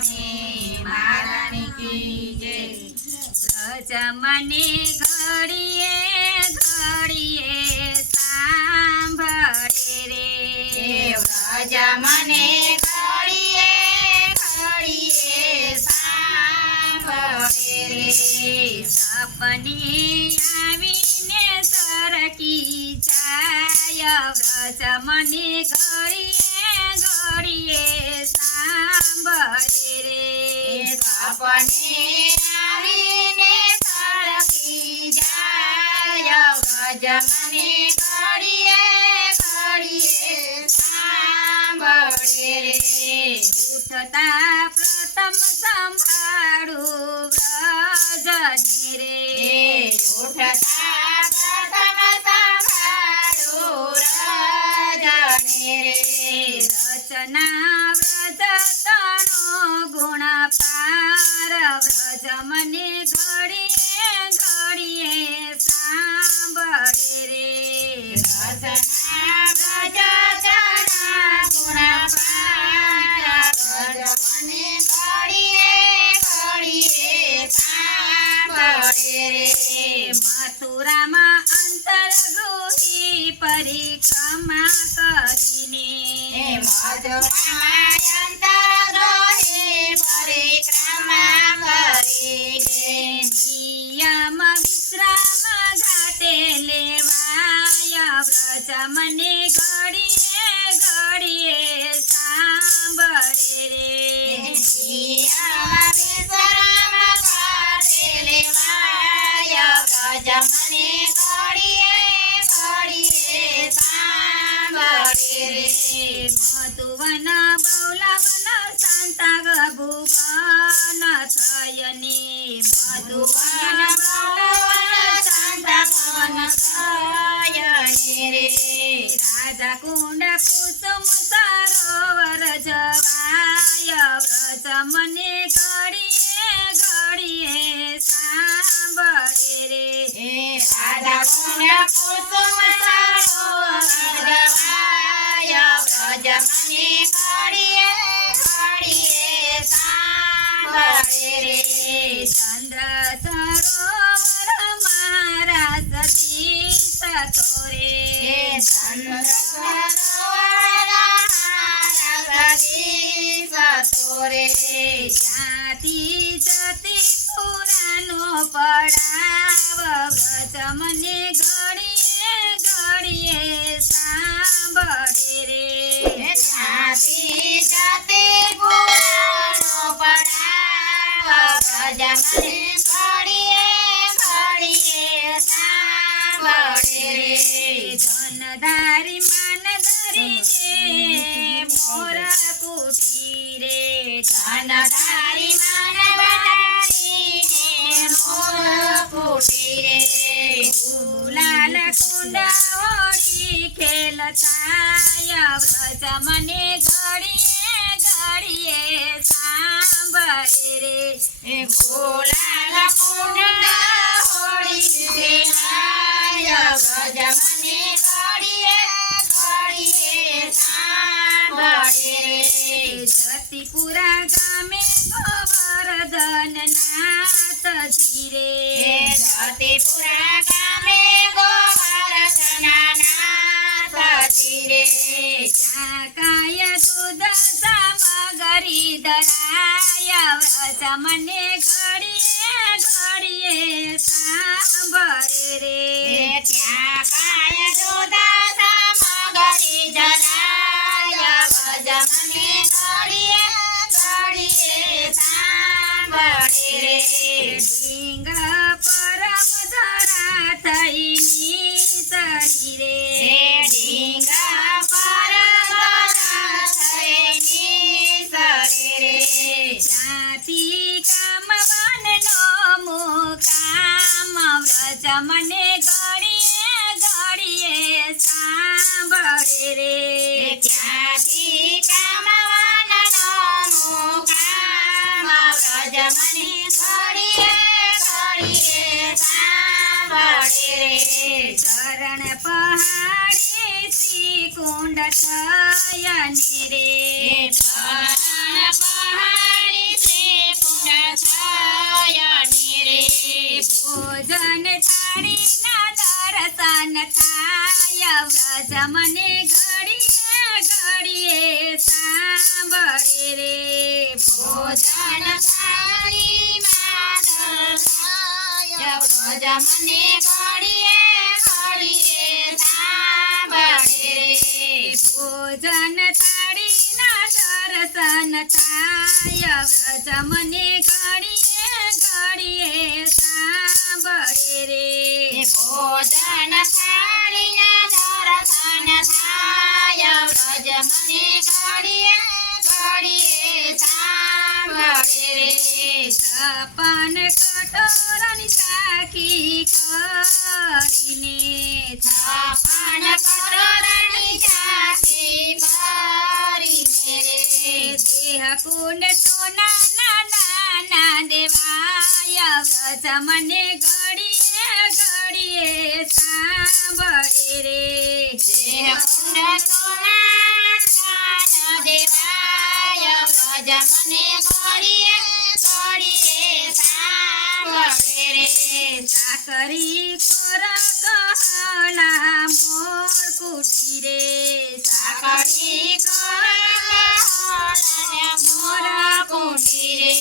स्वामी महारानी की जय। व्रज मने घड़िए घड़िए सांभळे रे, व्रज मने घड़िए घड़िए सांभळे रे। सपने आवीने सरकी जाय, व्रज मने घड़िए घड़िए सांभळे रे। सपने आवीने सरकी जाय, व्रज मने घड़िए घड़िए सांभळे रे। उठता प्रथम संभाळू व्रजनी रे, उठता प्रथम संभाळू व्रजनी रे। रचना व्रज तणो गुण पार, व्रज मने घड़िए घड़िए सांभळे रे। रचना व्रज जना गुण पार, व्रज मने घड़िए घड़िए सांभळे रे। मथुरामा अंतरगृही परिक्रमा करीने, मथुरामा अंतरगृही परिक्रमा करीने। नियम विश्राम घाटे लेवाय, व्रज मने घड़िए घड़िए सांभळे रे। नियम विश्राम घाटे लेवाय, व्रज मने घड़िए घड़िए सांभळे रे। मधुवन बौलावन शांता भुवन थयने, मधुवन बौलावन शांता भुवन थयने रे। राधा कुंड कुसुम सरोवर जवाय, व्रज मने घड़िए घड़िए सांभळे रे। राधा कुंड कुसुम सरोवर जवाय, व्रज मने घड़िए घड़िए सांभळे रे। चंद्र सरोवर मारा सतीश तोरे, चंद्र सरोवर मारा सतीश तोरे। जाति जति पुरानो पड़ाव, व्रज मने घड़िए घड़िए सांभळे रे। जाति जति पुरानो पड़ाव, व्रज मने घड़िए घड़िए सांभळे रे। धनधारी मानधरी ने मोरा कुटीरे, धनधारी मानधारी ने मोर कुटीरे। गुलाल कुंड ओढी खेलताय, व्रज मने घड़िए घड़िए सांभळे रे। गुलाल कुंड ओढी खेलाय, व्रज मने घड़िए घड़िए सांभळे रे। जतिपुरा गामे गोवर्धन नाथ धीरे, जतिपुरा गामे गोवर्धन नाथ धीरे। काय दूध सामग्री दराय, व्रज मने घड़िए घड़िए सांभळे रे। त्या काय दूध सामग्री जराय, व्रज मने घड़िए घड़िए सांभळे रे। लिंग परम धरा थईनी शरीरे, लिंग परम धरा थईनी शरीरे। जाति कामवन नो मुकाम, व्रज मने घड़िए घड़िए सांभळे रे। जाति कामवन नो मुकाम, व्रज मने घड़िए घड़िए सांभळे रे। चरण पहाड़ी श्री कुंड शयनी रे, चरण पहाड़ी કુંડ છાયની રે ભોજન થાળીના દર્શન થાય વ્રજ મને ઘડીએ ઘડીએ સાંભળે રે ભોજન થાળીમાં દર્શાય વ્રજ મને ઘડીએ ઘડીએ સાંભળે રે ભોજન થાળીના દર્શન થાય વ્રજ મને ઘડીએ ઘડીએ સાંભળે રે ભોજન થાળીના દર્શન થાય વ્રજ મને ઘડીએ ઘડીએ સાંભળે રે છપન કટોરાની સાખી કરીને છપન કટોરાની ચાખી કરીને રે દેહ કુંડ સોનાના દાના દેવાય વ્રજ મને ઘડીએ ઘડીએ સાંભળે રે દેહ કુંડ સોના દાન દેવાય વ્રજ મને ઘડીએ ઘડીએ સાંભળે રે સાકરી કોર કહલા મોર કુટી રે સાકરી કોરલાને મોરા કુંડી રે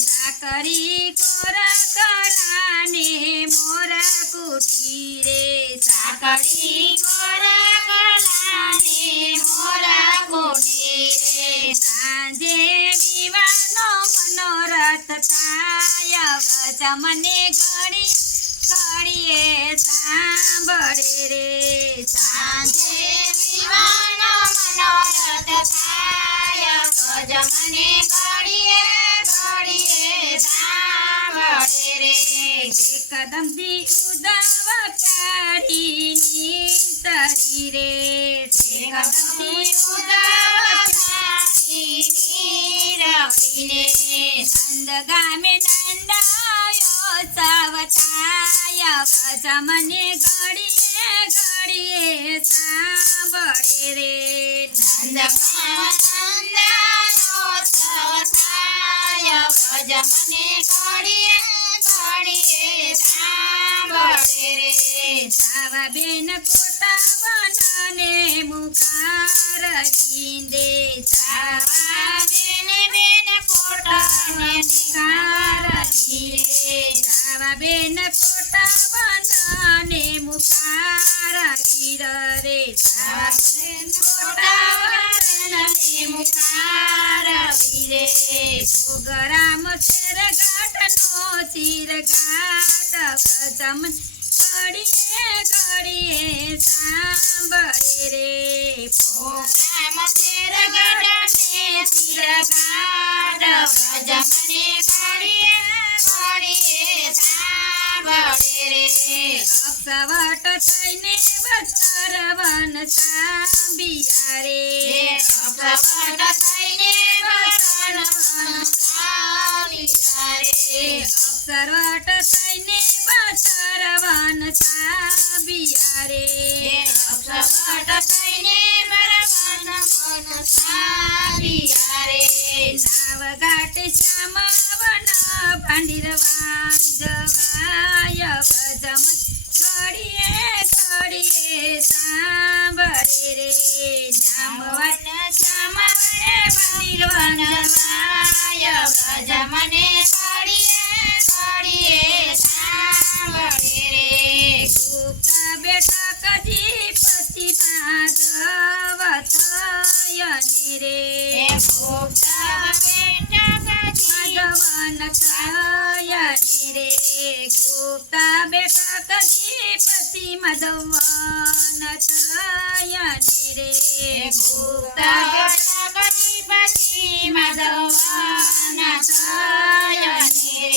સાકરી કોર કલાને મોરા કુટી રે સાકરી કોરલાને મોરા કુંડી રે સાંજે વિવાનો મનોરથ થાય વ્રજ મને ઘડી ઘડીએ સાંભળે રે સાંજે વિવાનો મનોરથ થાય વ્રજ મને ઘડીએ ઘડીએ સાંભળે રે કદમથી ઉદાવ કાઢી તરી રે કદમથી ઉદાવ રાખીને નંદ ગામે નંદાયો સવતાય વ્રજ મને ઘડીએ ઘડીએ સાંભળે રે નંદનોત્સવ થાય વ્રજ મને ઘડીએ ઘડીએ સાંભળે રે સાવા બેન કોટા વનને મુખાર ગીંદે સાવા બેન કોટાને મુખાર ગીરે સાવા બેન કોટા વનને મુખાર ગીર રે સાવા બેન કોટા વનને મુખાર ગીરે ભોગરામ શેર ઘાટનો ચીર ઘાટ વ્રજમ ઘડીએ ઘડીએ સાંભળે રે ઓકામ તેર ગઢને તિરગાડ વ્રજ મને ઘડીએ ઘડીએ સાંભળે રે અક્ષવટ થઈને વચરવન સાંભિયા રે અક્ષવટ થઈને વચરવન સાંભિયા રે અક્ષરવટ થઈને વચરવન સાંભિયા રે અક્ષવટ થઈને વરવન મન સાંભિયા રે નાવ ઘાટે શ્યામવન પાંડિરવાન જવાય વ્રજમ ઘડીએ ઘડીએ સાંભળે રે નામવન શ્યામવને પાંડિરવન જવાય વ્રજ મને ઘડીએ ઘડીએ સાંભળે રે ગુપ્ત બેઠક જીપતિ માધવ થયની રે ગુપ્ત બેઠક માધવન થયની રે ગુપ્ત બેઠક જીપતિ માધવન થયની રે ગુપ્ત બેઠક પછી માધવન થયની રે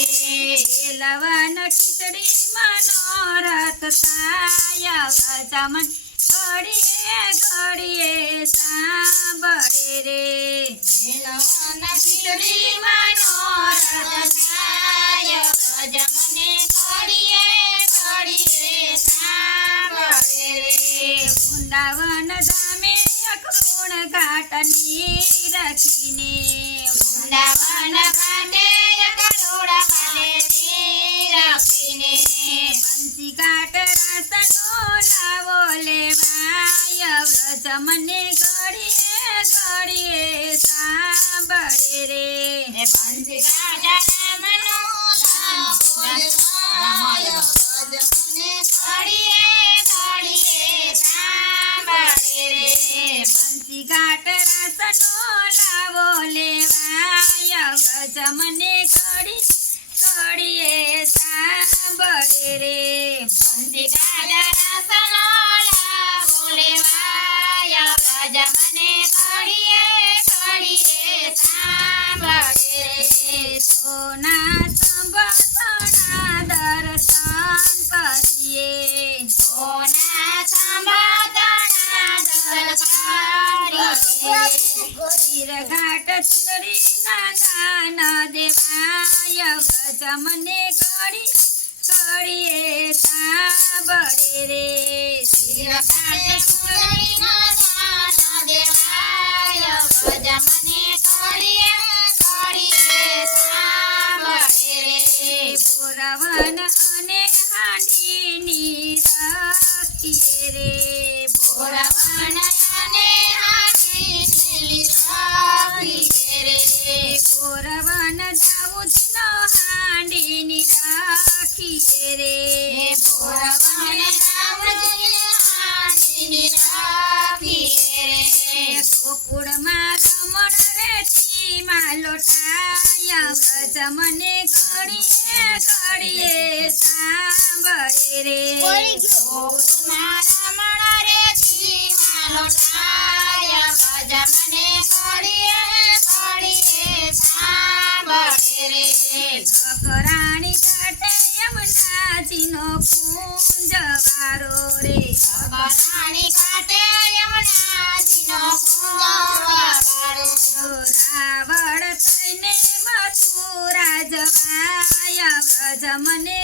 લવન ખીચડી મનોરથ થાય વ્રજમન ઘડીએ ઘડીએ સાંભળે રે લવન ખીચડી મનોરથ થાય વ્રજ મને ઘડીએ ઘડીએ સાંભળે રે વૃંદાવન ધામે અખરૂણ ઘાટની રખીને વૃંદાવન ઘાટે કરોડા કાઢે રાખીને બંસી ઘાટ રાસનો લાવો લેવાય વ્રજ મને ઘડીએ ઘડીએ સાંભળે રે બંસી ગાડા નામનો લાવો લેવાય મને ઘડીએ ઘડીએ સાંભળે રે બંસી ઘાટ રાસનો લાવો લેવાય વ્રજ મને ઘડીએ સાંભળે રે બંસી ગાડા રાસનો લાવો લેવાય વ્રજ મને ઘડીએ ઘડીએ સાંભળે રે સોના સંભસણા દર્શન કરીએ સોના સંભાતના દરબારીએ ગીરઘાટ સુંદરીના દાન દેવાય વ્રજ મને ઘડીએ સાંભળે રે શિરઘાટે સુંદરીના દાન દેવાય વ્રજ મને ઘડીએ ઘડીએ સાંભળે રે બોરવન અને હાંડીની રાખીએ રે બોરવન અને હાંડીની રાખીએ રે બોરવન દાઉદનો હાંડીની રાખીએ રે બોરવન દાઉદની હાંડીની રાખીએ રે ગોકુળમાં રમણ રે ટીમાં લોટાય વ્રજ મને ઘડીએ સાંભળે રે મારા મણ રે ચીમાં લોટાય વ્રજ મને ઘડીએ ઘડીએ સાંભળે રે ઘરાણી ઘાટે યમુનાજીનો કુંજવારો રે રાણી કાટે યમુનાજીનો કુંજવારો રાવણ થઈને મથુરા જવાય વ્રજ મને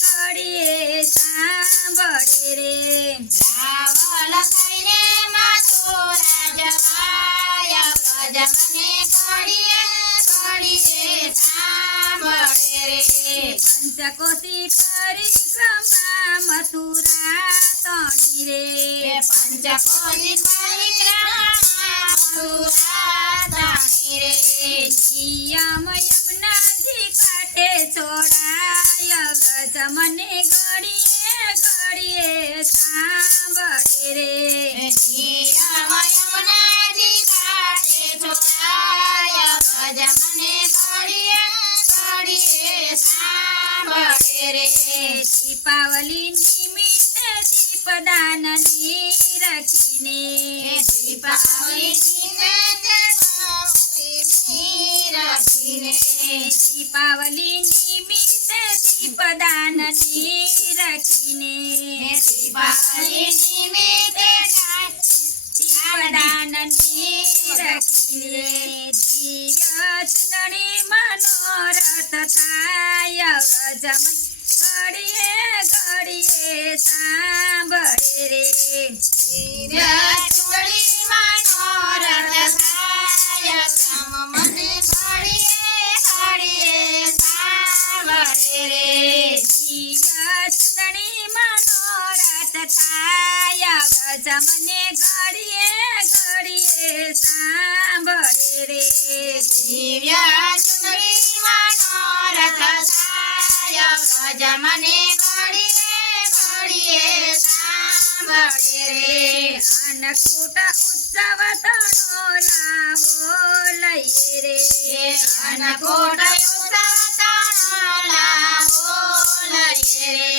ઘડીએ સાંભળે રે રાવલ થઈને મથુરા જવાય વ્રજ મને ઘડીએ ઘડીએ સાંભળે રે પંચકોશી પરિક્રમા મથુરા તણી રે પંચકોશી પરિક્રમા મથુરા તણી રે નિયમ યમુનાજી કાંઠે છોડાય વ્રજ મને ઘડીએ સાંભળે રે યમુનાજી ઘાટે છોડાય વ્રજ મને ઘડીએ ઘડીએ સાંભળે રે દીપાવલી નિમિત્તે દીપદાનની રખીને દીપાવલી રાખીને દીપાવલી નિમિત્તે દીપદાનની રખીને દીપાવલી નિમિત્તે દીપદાનની રખીને દિવ્ય ચૂંદડી મનોરથ થાય વ્રજ ઘડીએ સાંભળે રે ચૂંદડી મનોરથ થાય શ્યામ મને ઘડીએ ઘડીએ સાંભળે રે દિવ્ય ચૂંદડી મનોરથ થાય વ્રજ મને ઘડીએ સાંભળે રે દિવ્ય ચૂંદડી મનોરથ થાય વ્રજ મને ઘડીએ ઘડીએ સાંભળે રે અન્નકૂટ ઉત્સવ તણો લાવો લઈએ રે અન્નકૂટ ઉત્સવ લાવો લઈએ રે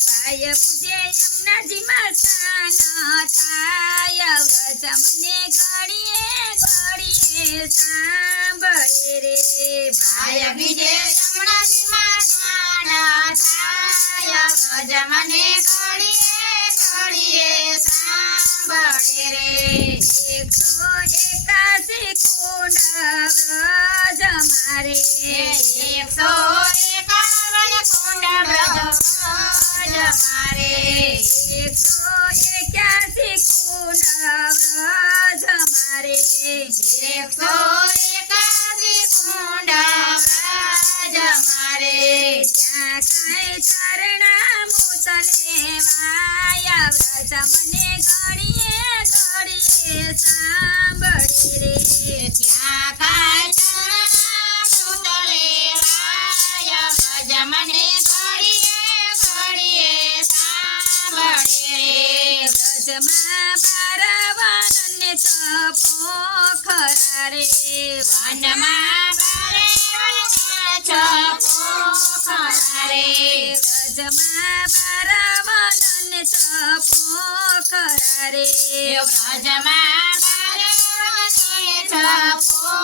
પાય પૂજે યમુનાજીમાં સ્નાન થાય વ્રજ મને ઘડીએ સાંભળે રે ભાય બીજે યમુનાજીમાં સ્નાન થાય વ્રજ મને ઘડીએ ઘડીએ સાંભળે રે 181 કુંડ વ્રજ મારે 151 કુંડ વ્રજ મારે 181 કુંડ વ્રજ મારે 181 કુંડ વ્રજ રે વનમાં બારે છપો ખરા રે વ્રજમાં બારવન છપો ખરા રે વ્રજમાં બારે છપો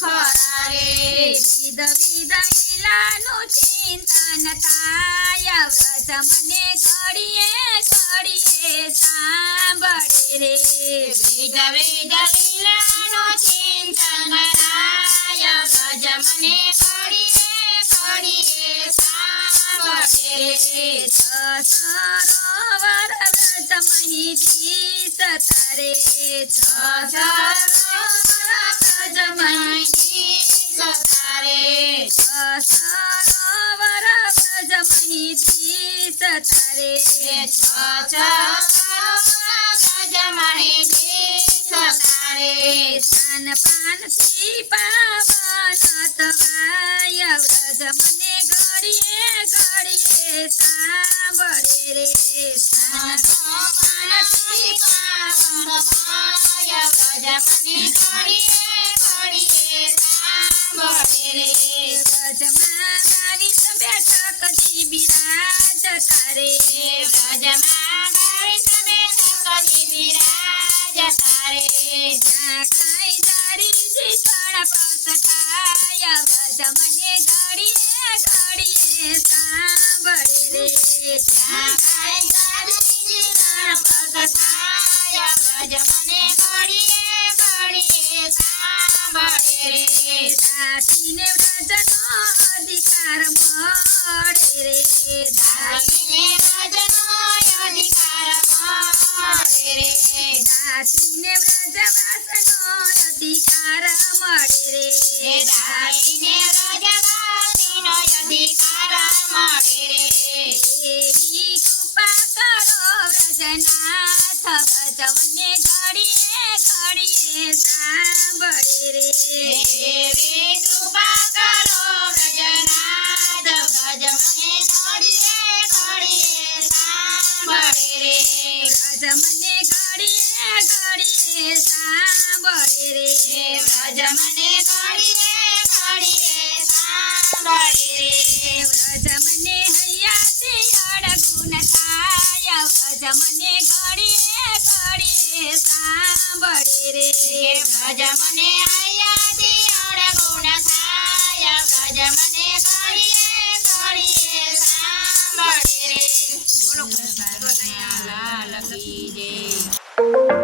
ખરા રે વિધ વિધ લીલાનું ચિંતન થાય વ્રજ મને ઘડીએ ઘડીએ સાંભળે રે વિધ વિધ લીલાનો ચિંતન રાય વ્રજ મને ઘડીએ ઘડીએ સાંભળે રે સરોવર વ્રજ મહિદીશ તારે સરોવર વ્રજ મહિદીશ તારે સરોવર વ્રજ મહિદીશ તારે સ્નાન પાનથી પાવન તવાય વ્રજ મને ઘડીએ ઘડીએ સાંભળે રે સ્નાન પાનથી પાવન તવાય વ્રજ મને ઘડીએ ઘડીએ સાંભળે રે વ્રજમાં બાવીસ બેઠકજી બિરાજ તારે વ્રજમાં બાવીસ બેઠકજી બિરાજ તારે જ્યાં કાંઈ દારીજી ગણપત થાય વ્રજ મને ઘડીએ ઘડીએ સાંભળે રે જ્યાં કાંઈ દારીજી ગણપત થાય વ્રજ મને ઘડીએ ઘડીએ સાંભળે રે દાસીને વ્રજનો અધિકાર મળે રે દાસીને વ્રજનો અધિકાર મળે રે દાસીને વ્રજવાસનો અધિકાર મળે રે દાસીને વ્રજવાસીનો અધિકાર મળે રે એવી કૃપા કરો વ્રજનાથ વ્રજ મને ઘડીએ ઘડીએ સાંભળે રે એવી કૃપા કરો વ્રજનાથ વ્રજ મને ઘડીએ ઘડીએ સાંભળે રે વ્રજ મને ઘડીએ ઘડીએ સાંભળે રે વ્રજ મને ઘડીએ ઘડીએ સાંભળે રે વ્રજ મને હૈયાથી અડગું ન થાય વ્રજ મને ઘડીએ ઘડીએ સાંભળે રે વ્રજ મને હૈયાથી અડગું થાય વ્રજ મને ઘડીએ ઘડીએ સાંભળે રે બોલો કૃષ્ણ કનૈયા લાલ કી જય